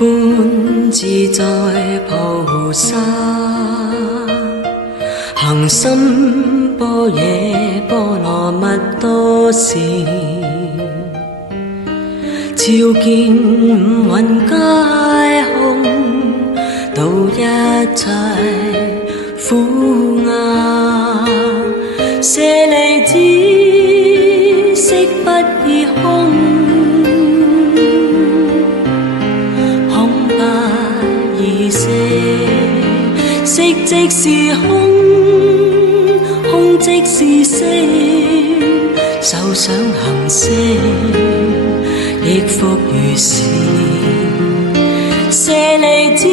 觀自在菩薩，行深般若波羅蜜多時，照見五蘊皆空，度一切苦厄，舍利子，色不異空，空不異色，色即是空，空即是色，受想行識，亦復如是。舍利子，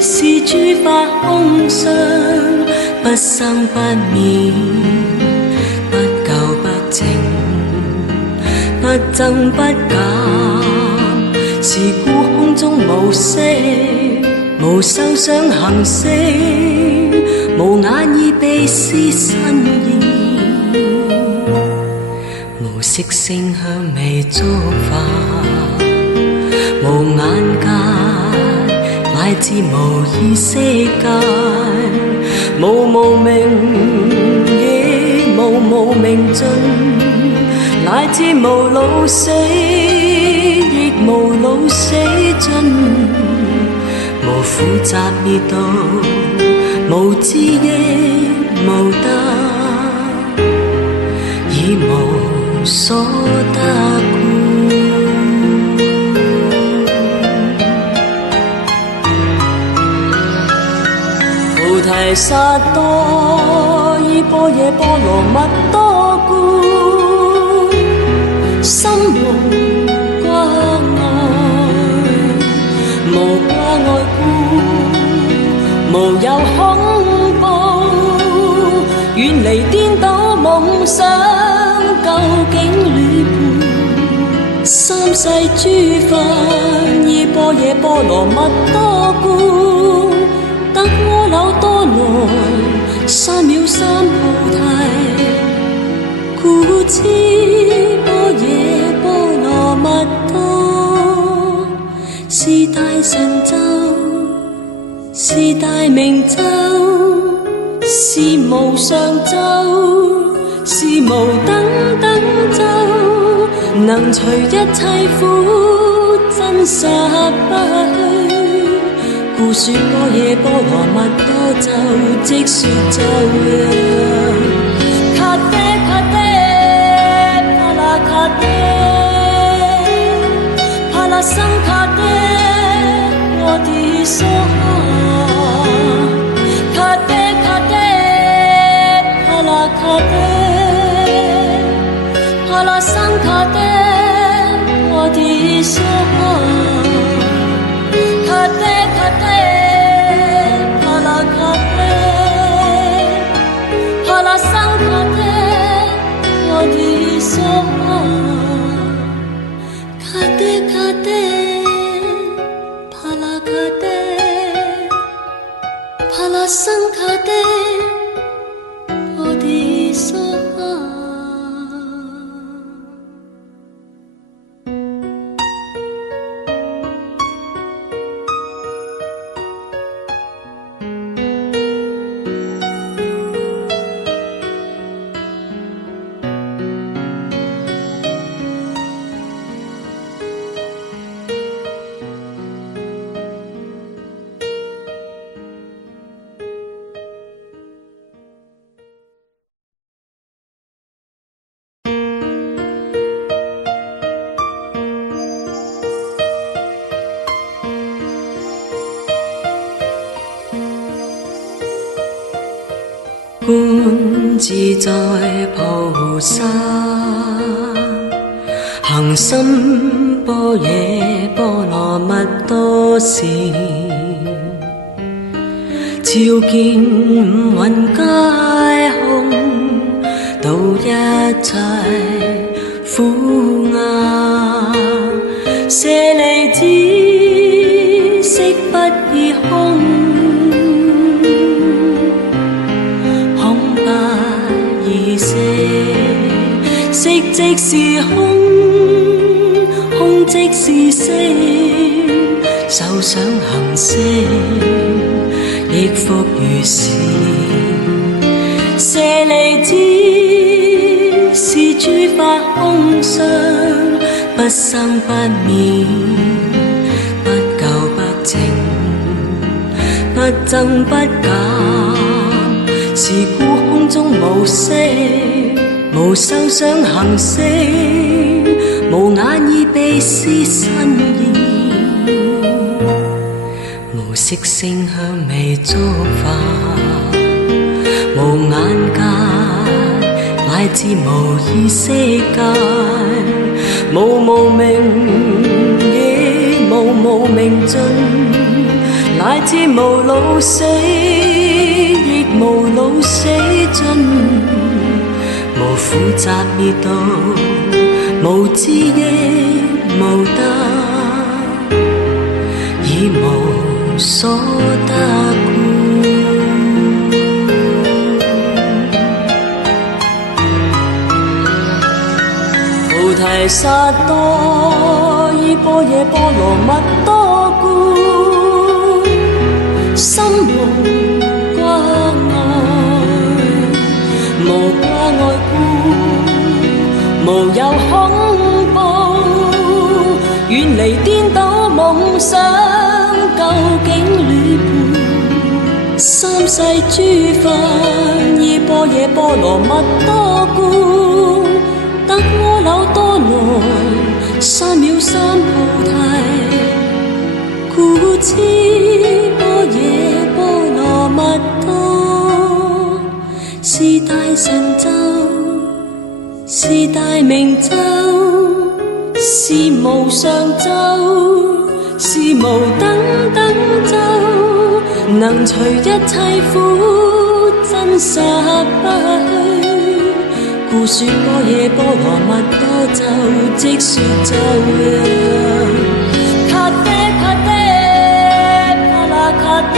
是諸法空相，不生不滅，不垢不淨，不增不減，是故空中無色，無受想行識，無眼耳鼻舌身意，無色聲香味觸法，無眼界乃至無意識界，無無明亦無無明盡，乃至無老死亦無老死盡，無苦集滅道，無智亦無得，以無所得故。菩提薩埵依般若波羅蜜多故，心無掛礙，無掛礙故，無有恐怖，遠離顛倒夢想，究竟涅槃。三世諸佛依般若波羅蜜多故，得阿耨多羅三藐三菩提，故知般若波羅蜜多是大神咒，是大明咒，是無上咒，是無等等咒，能除一切苦，真實不虛。故說般若波羅蜜多咒，即說咒卡爹卡爹，帕拉卡爹，帕拉僧卡爹，我的娑哈，卡爹卡爹，帕拉卡爹，帕拉僧卡爹，我的娑哈。卡爹卡爹，帕拉卡爹，帕拉僧卡爹，我的娑哈。卡爹卡爹，帕拉卡爹，帕拉僧卡爹，我的娑哈。觀自在菩薩，行深般若波羅蜜多時，照見五蘊皆空，度一切苦厄，舍利子，色不異空，色即是空，空即是色，受想行識，亦復如是。舍利子，是諸法空相，不生不滅，不垢不淨，不增不減，是故空中無色，無受想行識，無眼耳鼻舌身意，無色聲香味觸法，無眼界，乃至無意識界，無無明亦無無明盡，乃至無老死亦無老死盡，無苦集滅道，無智亦無得，以無所得故。菩提薩埵依般若波羅蜜多故，心無掛礙，無掛礙故，無有恐怖，遠離顛倒夢想，究竟涅槃。三世諸法依般若波羅蜜多故，得阿耨多羅三藐三菩提，故知般若波羅蜜多是大神咒，是大明咒，是無上咒，是無等等咒，能除一切苦，真實不虛。故說般若波羅蜜多咒，即說咒卡爹卡爹，帕拉卡爹，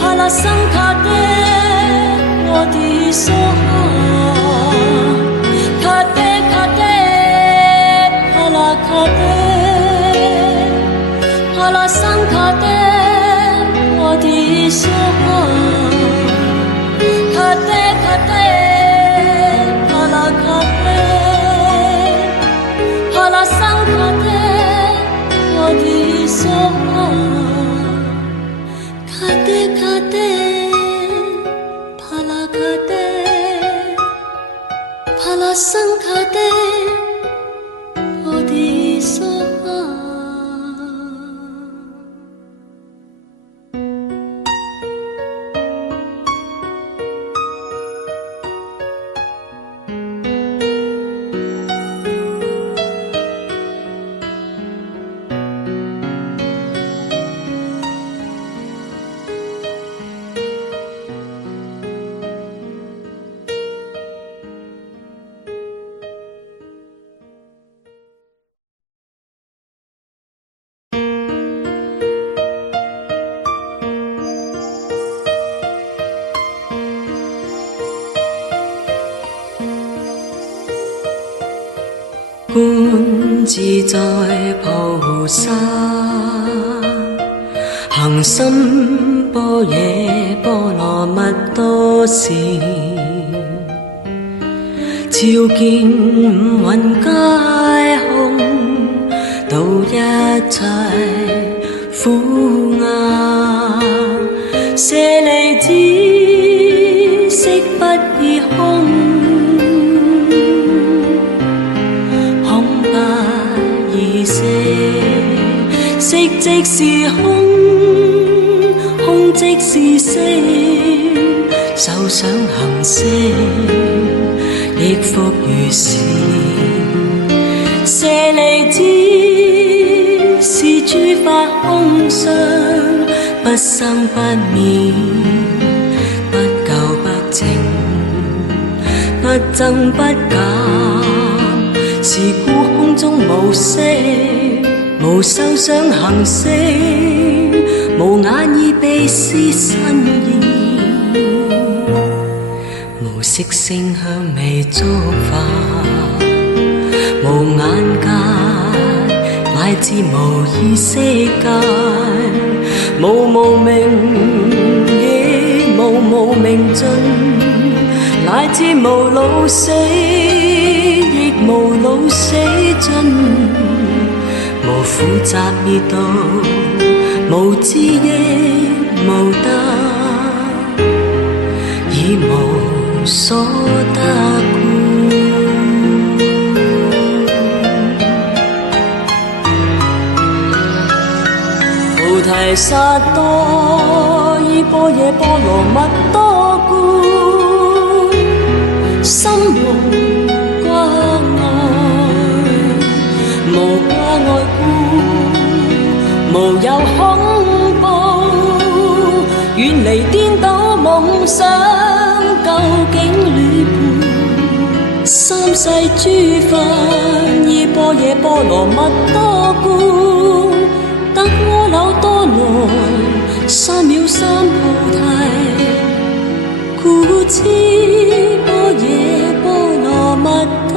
帕拉僧卡爹，我的娑哈，卡爹卡爹，帕拉卡爹，帕拉僧卡爹，我的娑哈。卡爹卡爹，帕拉卡爹，帕拉僧卡爹，我的娑哈。卡爹卡爹，帕拉卡爹，帕拉僧卡爹，我的娑哈。觀自在菩薩，行深般若波羅蜜多時，照見五蘊皆空，度一切苦厄。舍利子，色不異空，色即是空，空即是色，受想行識，亦復如是。舍利子，是諸法空相，不生不滅，不垢不淨，不增不減，是故空中無色，無受想行識，無眼耳鼻舌身意，無色聲香味觸法，無眼界，乃乃至無意識間，無明亦無明盡，乃至無老死亦無老死盡，無苦集滅道，無知亦無得，已無所得故。菩提薩埵依般若波羅蜜多故，心無掛礙，無掛礙故，無有恐怖，遠離顛倒夢想，究竟涅槃。三世諸佛依般若波羅蜜多故，得阿耨多羅三藐三菩提，故知般若波羅蜜多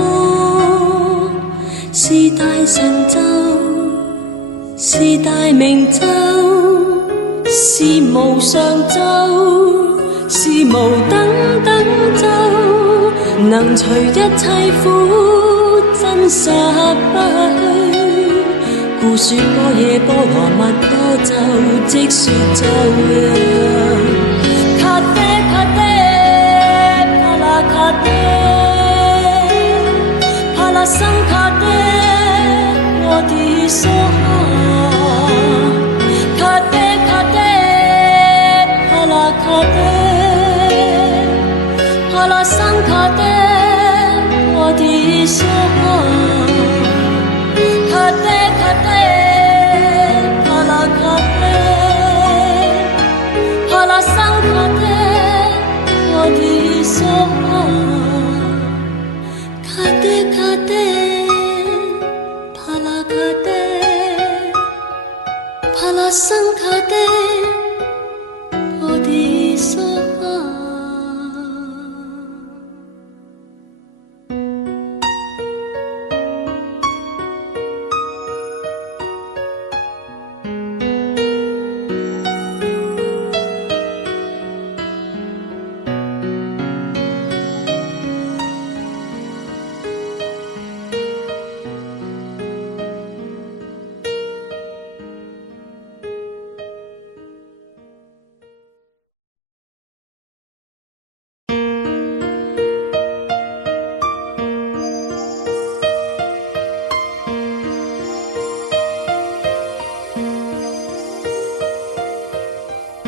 是大神咒，是大明咒，是無上咒，是無等等咒，能除一切苦，真實不虛。故說般若波羅蜜多咒，即說咒卡爹卡爹，帕拉卡爹，帕拉僧卡爹，我的娑哈，卡爹卡爹，帕拉卡爹，帕拉僧卡爹，我的娑哈。帕拉僧卡爹，我的娑哈，卡爹卡爹，帕拉卡爹，帕拉僧卡爹，我的娑哈。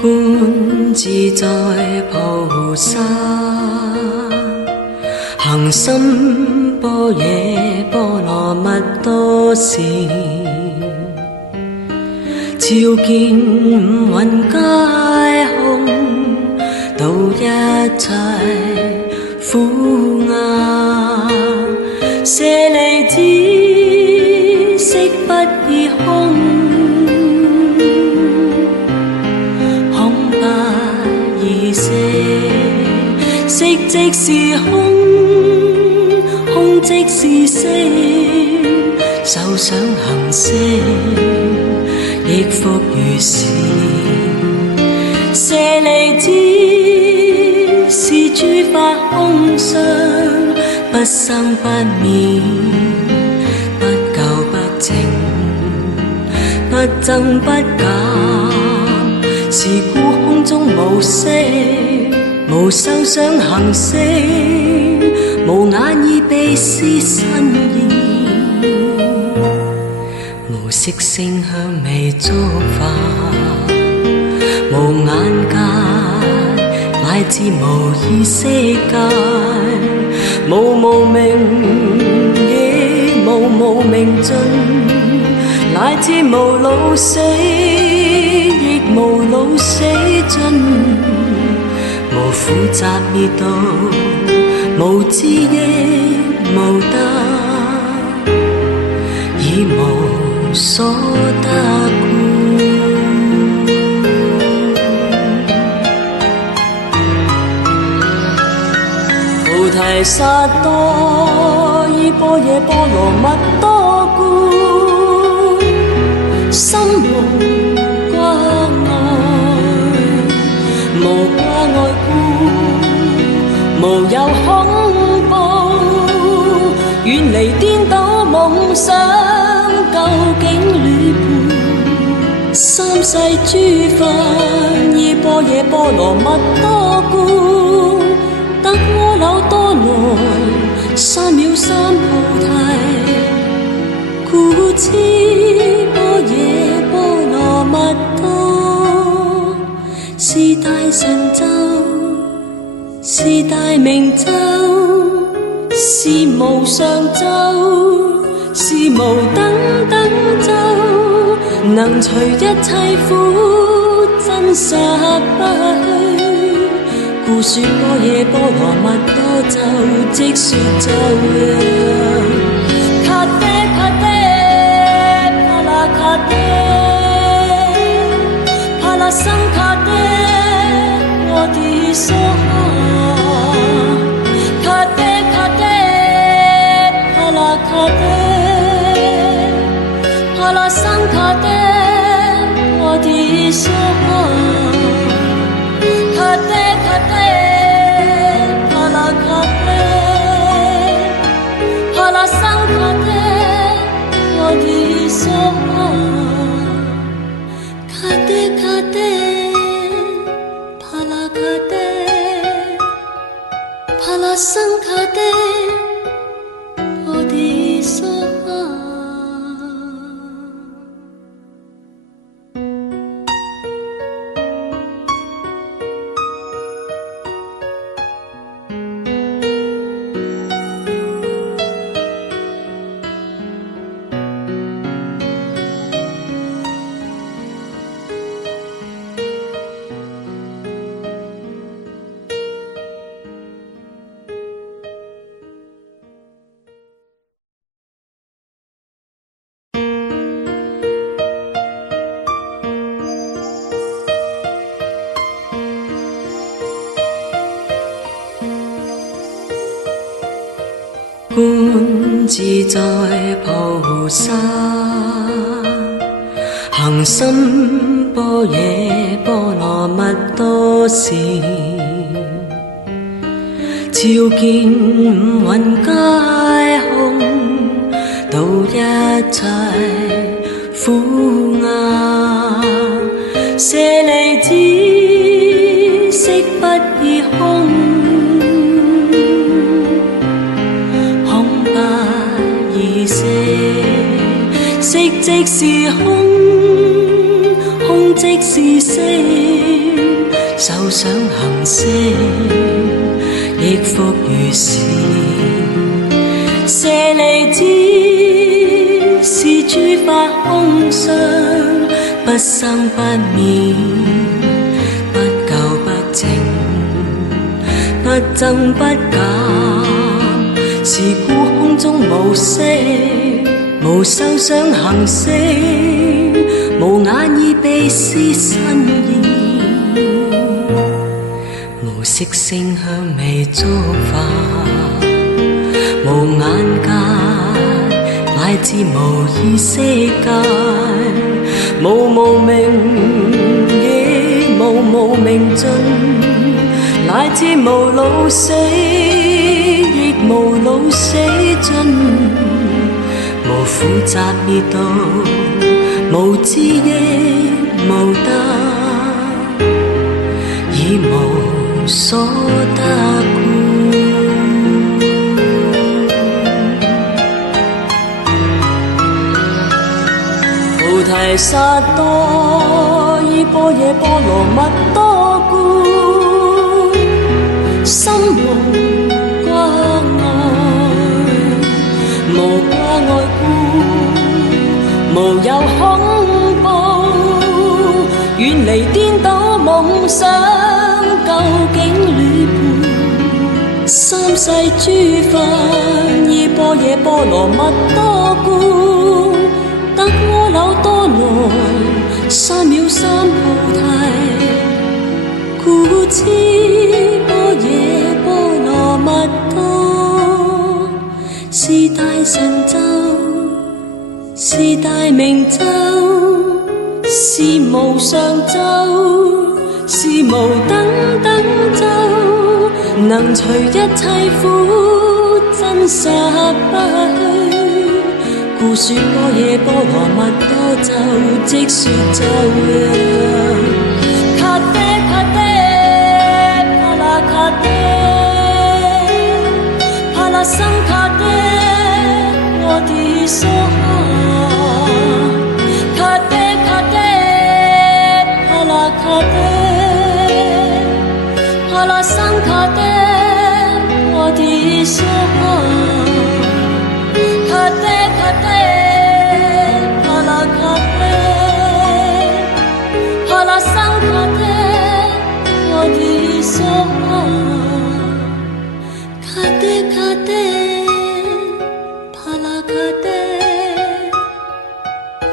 觀自在菩薩，行深般若波羅蜜多時，照見五蘊皆空，度一切苦厄，舍利子，色不異空。色即是空，空即是色，受想行識亦復如是。舍利子，是諸法空相，不生不滅，不垢不淨，不增不減，是故空中無色，無受想行識，無眼耳鼻舌身意，無色聲香味觸法，無眼界，乃至無意識間，無明亦無明盡，乃至無老死亦無老死盡，無苦集滅道，無知亦無得，已無所得故。菩提薩埵依般若波羅蜜多故，心無掛礙，無掛礙故，無有恐怖，遠離顛倒夢想，究竟戀伴三世諸佛，依般若波羅蜜多故，得阿耨多羅三藐三菩提，故知般若波羅蜜多是大神咒，是大明咒，是無上咒，是無等等咒，能除一切苦，真實不虛。故說般若波羅蜜多咒，即說咒曰：卡爹卡爹，帕拉卡爹，帕拉僧卡爹，我的娑哈。卡爹卡爹，帕拉卡爹，帕拉僧卡爹，我的娑哈。卡爹卡爹，帕拉卡爹，帕拉僧卡爹，我的娑哈。卡爹卡爹，帕拉卡爹，帕拉僧卡爹，我的娑哈。觀自在菩薩，行深般若波羅蜜多時，照見五蘊皆空，度一切苦厄，舍利子，色不異空。色即是空，空即是色，受想行識，亦復如是。舍利子，是諸法空相，不生不滅，不垢不淨，不增不減，是故空中無色，無受想行識，無眼耳鼻舌身意，無色聲香味觸法，無眼界，乃至無意識界，無無明亦無無明盡，乃至無老死亦無老死盡。無苦集滅道，無智亦無得，以無所得故。菩提薩埵依般若波羅蜜多故，心無掛礙，無掛礙故，無有恐怖，遠離顛倒夢想，究竟戀伴三世諸佛，依般若波羅蜜多故，得阿耨多羅三藐三菩提，故知般若波羅蜜多是大神咒，是大明咒。是無上奏，是無等等咒，能除一切苦，真實不虛。故說般若波羅蜜多咒，即說咒卡爹卡爹，帕拉卡爹，帕拉僧卡爹，我的娑哈。卡爹卡爹，帕拉卡爹，帕拉僧卡爹，我的娑哈。卡爹卡爹，帕拉卡爹，帕拉僧卡爹，我的娑哈。卡爹卡爹，帕拉卡爹，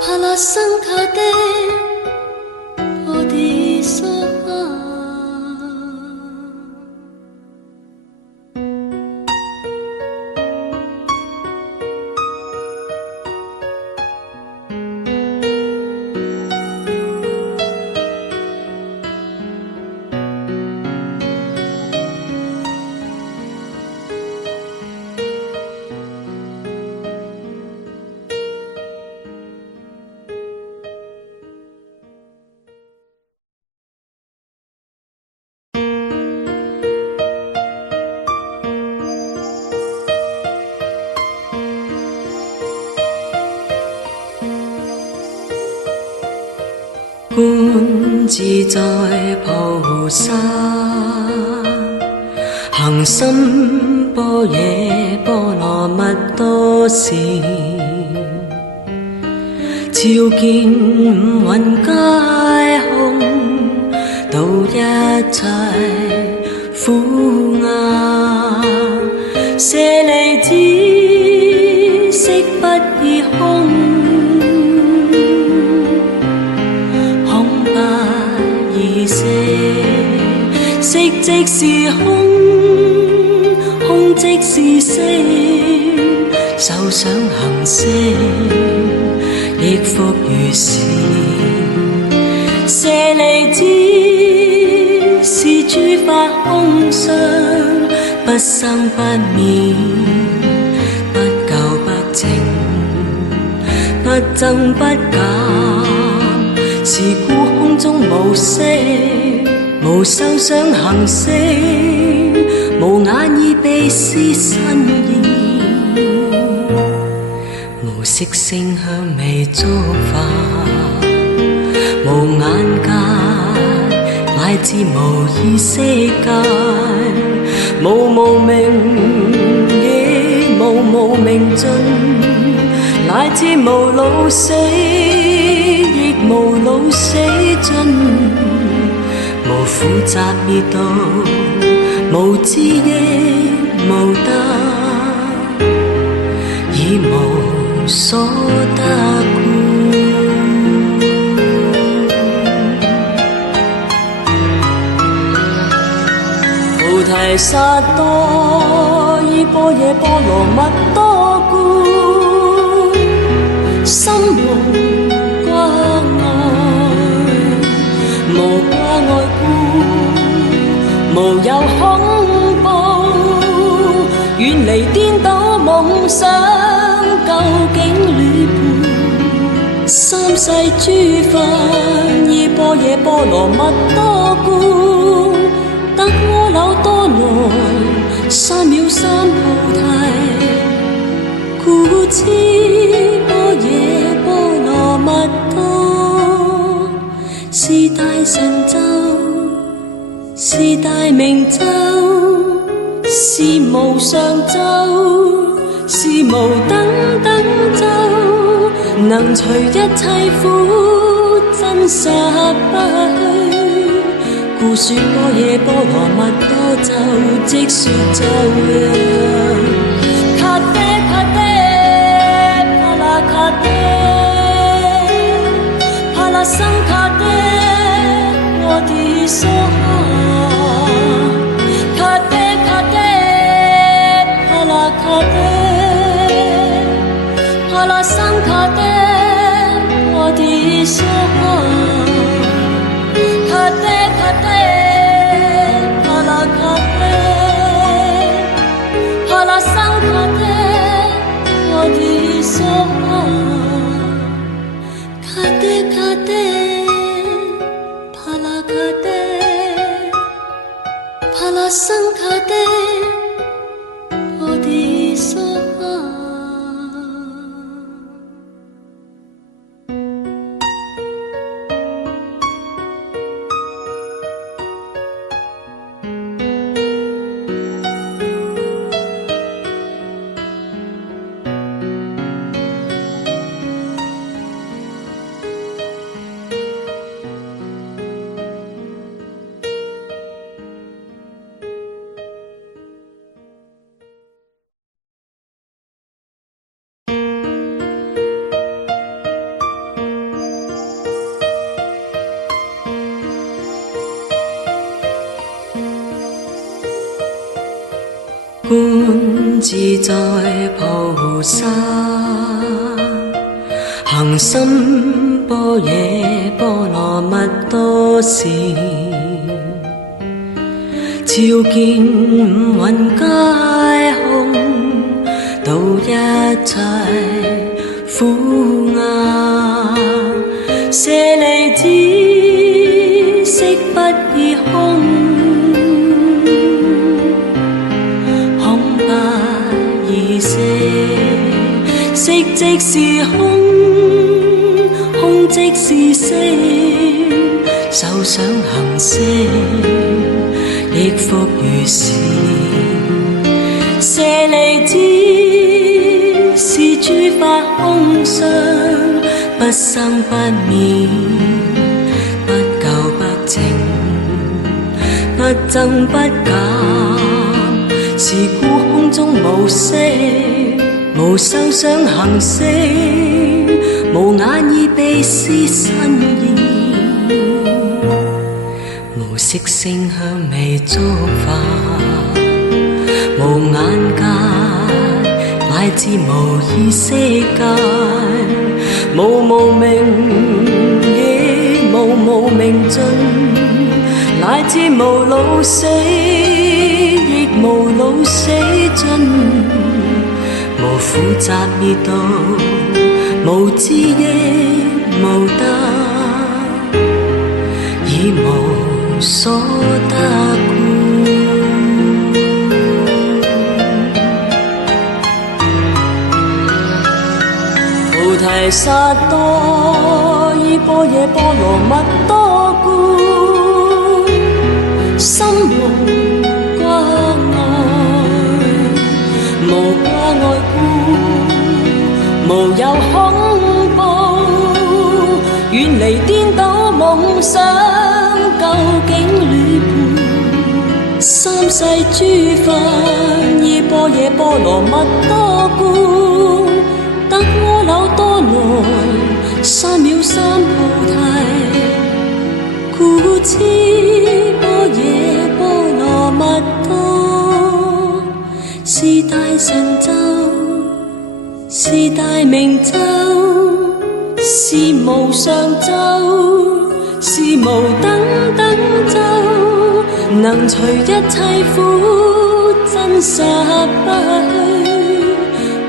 帕拉僧卡爹，我的娑哈。觀自在菩薩，行深般若波羅蜜多時，照見五蘊皆空，度一切苦厄。舍利子，色不異空，色即是空，空即是色，受想行識，亦復如是。舍利子，是諸法空相，不生不滅，不垢不淨，不增不減，是故空中無色，無受想行識，無眼耳鼻舌身意，無色聲香味觸法，無眼界，乃至無意識界，無無明亦無無明盡，乃至無老死亦無老死盡。無苦集滅道，無智亦無得，以無所得故。菩提薩埵依般若波羅蜜多故，心無掛礙，無掛礙無有恐怖，遠離顛倒夢想，究竟涅槃。三世諸法依般若波羅蜜多故，得阿耨多羅三藐三菩提。故知般若波羅蜜多，是大神咒，是大明咒，是無上咒，是無等等咒，能除一切苦，真實不虛。故說般若波羅蜜多咒，即說咒卡爹卡爹，帕拉卡爹，帕拉僧卡爹，我的娑哈。卡爹卡爹，帕拉卡爹，帕拉僧卡爹，我的娑哈。Sankate Bodhisattva.觀自在菩薩，行深般若波羅蜜多時，照見五蘊皆空，度一切苦厄，舍利子，色不異空。色即是空，空即是色，受想行識，亦復如是。舍利子，是諸法空相，不生不滅，不垢不淨，不增不減，是故空中無色。無受想行識，無眼耳鼻舌身意，無色聲香味觸法，無眼界，乃至無意識界，無無明亦無無明盡，乃至無老死亦無老死盡。無苦集滅道，無智亦無得，以無所得故。菩提薩埵依般若波羅蜜多故，心無掛礙，無掛礙無有恐怖，遠離顛倒夢想，究竟涅槃。三世諸佛依般若波羅蜜多故，得阿耨多羅三藐三菩提。故知般若波羅蜜多，是大神咒，是大明咒，是無上咒，是無等等咒，能除一切苦，真實不虛。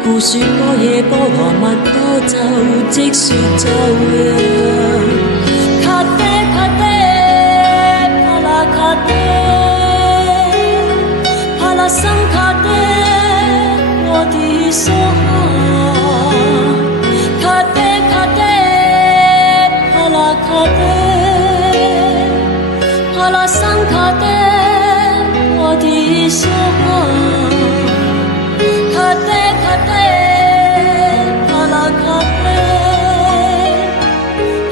故說般若波羅蜜多咒，即說咒卡爹卡爹，帕拉卡爹，帕拉僧卡爹，我的所卡爹卡爹，帕拉卡爹，帕拉僧卡爹，我的所卡爹卡爹，帕拉卡爹，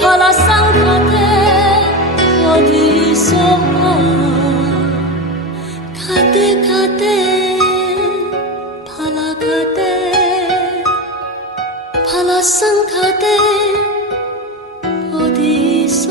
帕拉僧卡爹，我的所卡爹卡爹，帕拉卡爹，帕拉僧卡爹，我的所。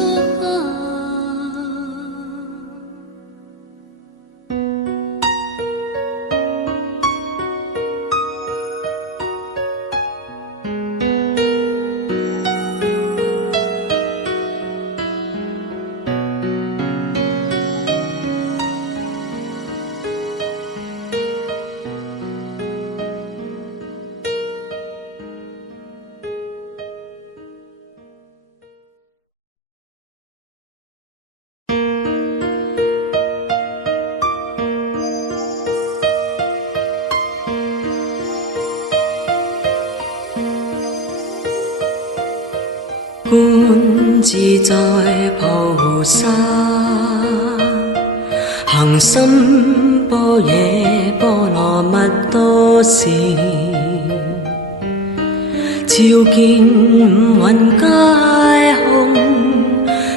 觀自在菩薩，行深般若波羅蜜多時，照見五蘊皆空，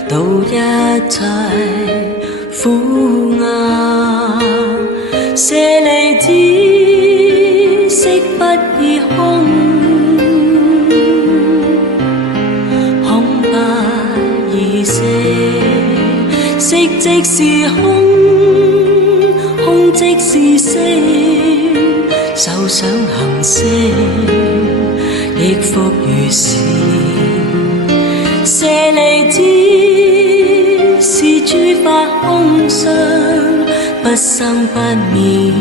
度一切苦厄。舍利子，色不異空，空不異色，色即是空，空即是色，受想行識亦復如是。舍利子，是諸法空相，不生不滅，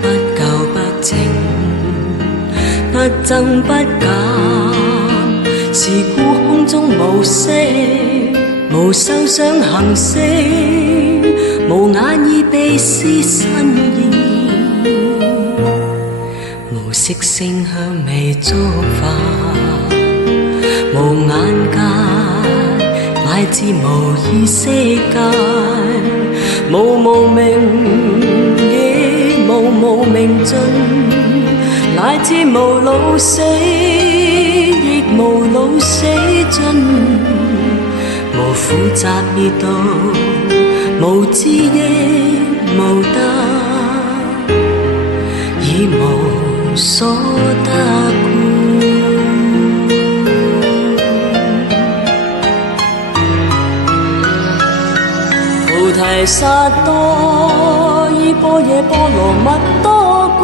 不垢不淨，不增不減。是故空中無色，無受想行識，無眼耳鼻舌身意，無色聲香味觸法，無眼界乃至無意識界，無無明亦無無明盡，乃至無老死亦無老死盡，無苦集滅道，無智亦無得，以無所得故。菩提薩埵依般若波羅蜜多故，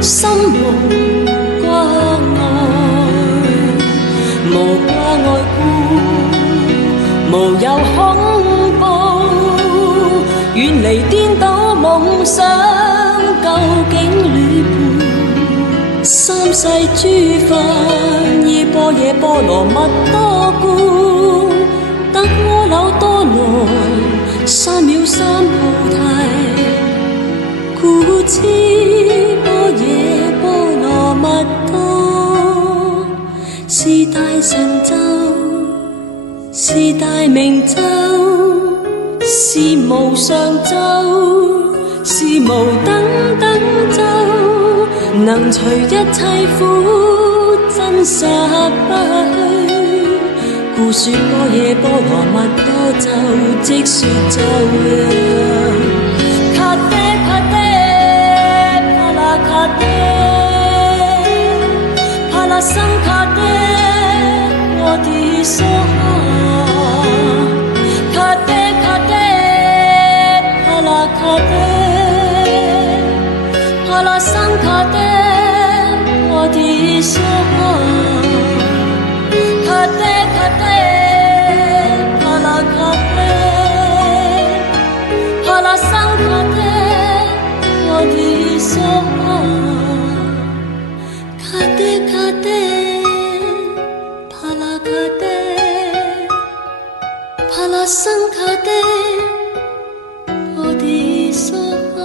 心無掛礙，無掛礙故，無有恐怖，遠離顛倒夢想，究竟涅槃。三世諸法依般若波羅蜜多故，得阿耨多羅三藐三菩提，故知般若波羅蜜多是大神咒，是大明咒，是無上咒，是無等等咒，能除一切苦，真實不虛。故說般若波羅蜜多咒，即說咒卡爹卡爹，帕拉卡爹，帕拉僧卡爹，我的娑哈，卡爹卡爹，帕拉卡爹，帕拉僧卡爹，我的娑哈。卡爹卡爹，帕拉卡爹，帕拉僧卡爹，我的娑哈。卡爹卡爹，帕拉卡爹，帕拉僧卡爹，我的娑哈。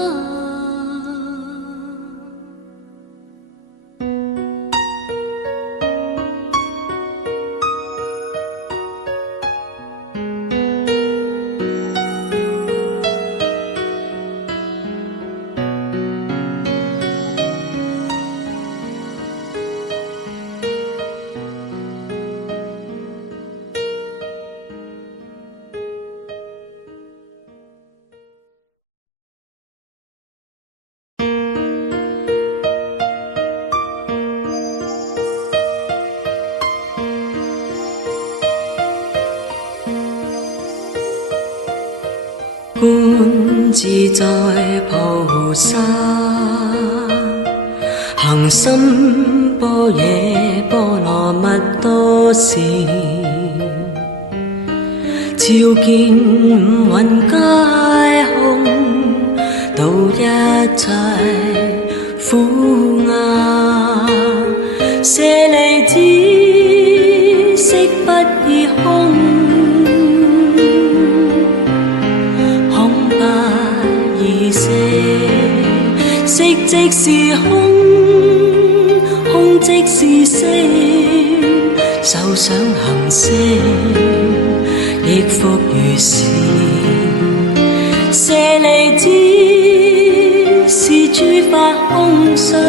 觀自在菩薩，行深般若波羅蜜多時，照見五蘊皆空，度一切苦厄。舍利子，色不異空，色即是空，空即是色，手想行星，亦復如是。舍利子，是諸法空相，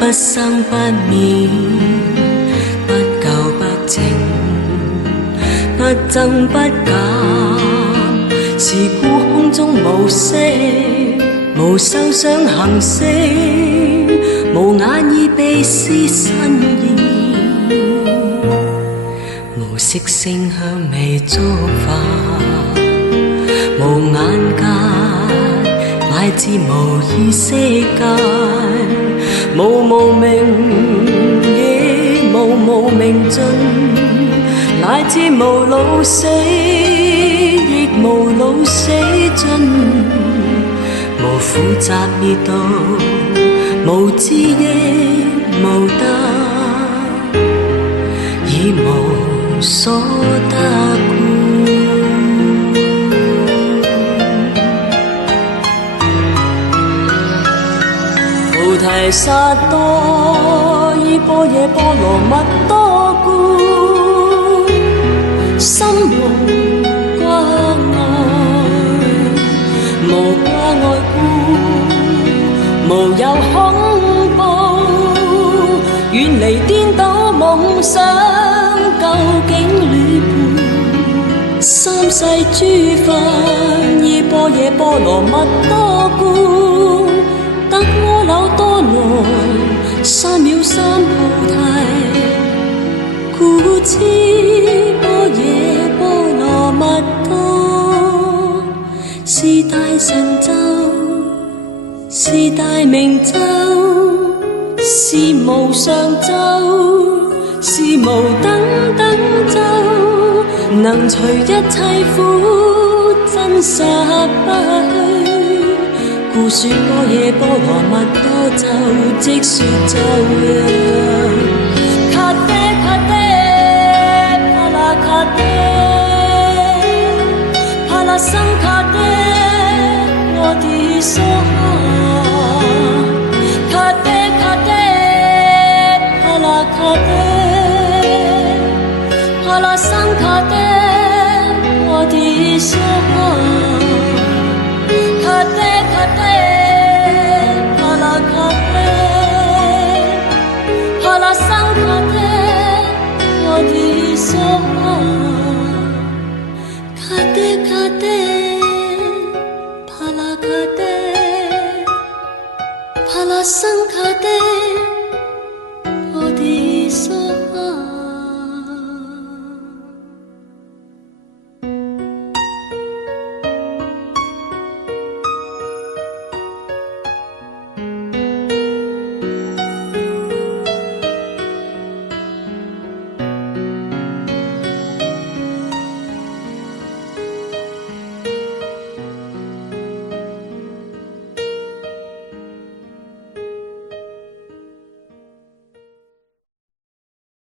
不生不滅，不垢不淨，不增不減。是故空中無色，無受想行識，無眼耳鼻舌身意，無色聲香味觸法，無眼界乃至無意識界，無無明亦無明盡，乃至無老死亦無老死盡，無苦集滅道，無智亦無得，以無所得故。菩提薩埵依般若波羅蜜多故，心無掛礙，無掛礙故，無有恐怖，遠離顛倒夢想，究竟涅槃。三世諸佛依般若波羅蜜多故，得阿耨多羅三藐三菩提。故知般若波羅蜜多是大神咒，是大明咒，是無上咒，是無等等咒，能除一切苦，真實不虛。故說般若波羅蜜多咒，即說咒曰。卡爹卡爹，帕拉卡爹，帕拉僧卡爹，我的娑哈。卡爹卡爹，帕拉卡爹，帕拉僧卡爹，我的娑哈。卡爹卡爹，帕拉卡爹，帕拉僧卡爹，我的娑哈。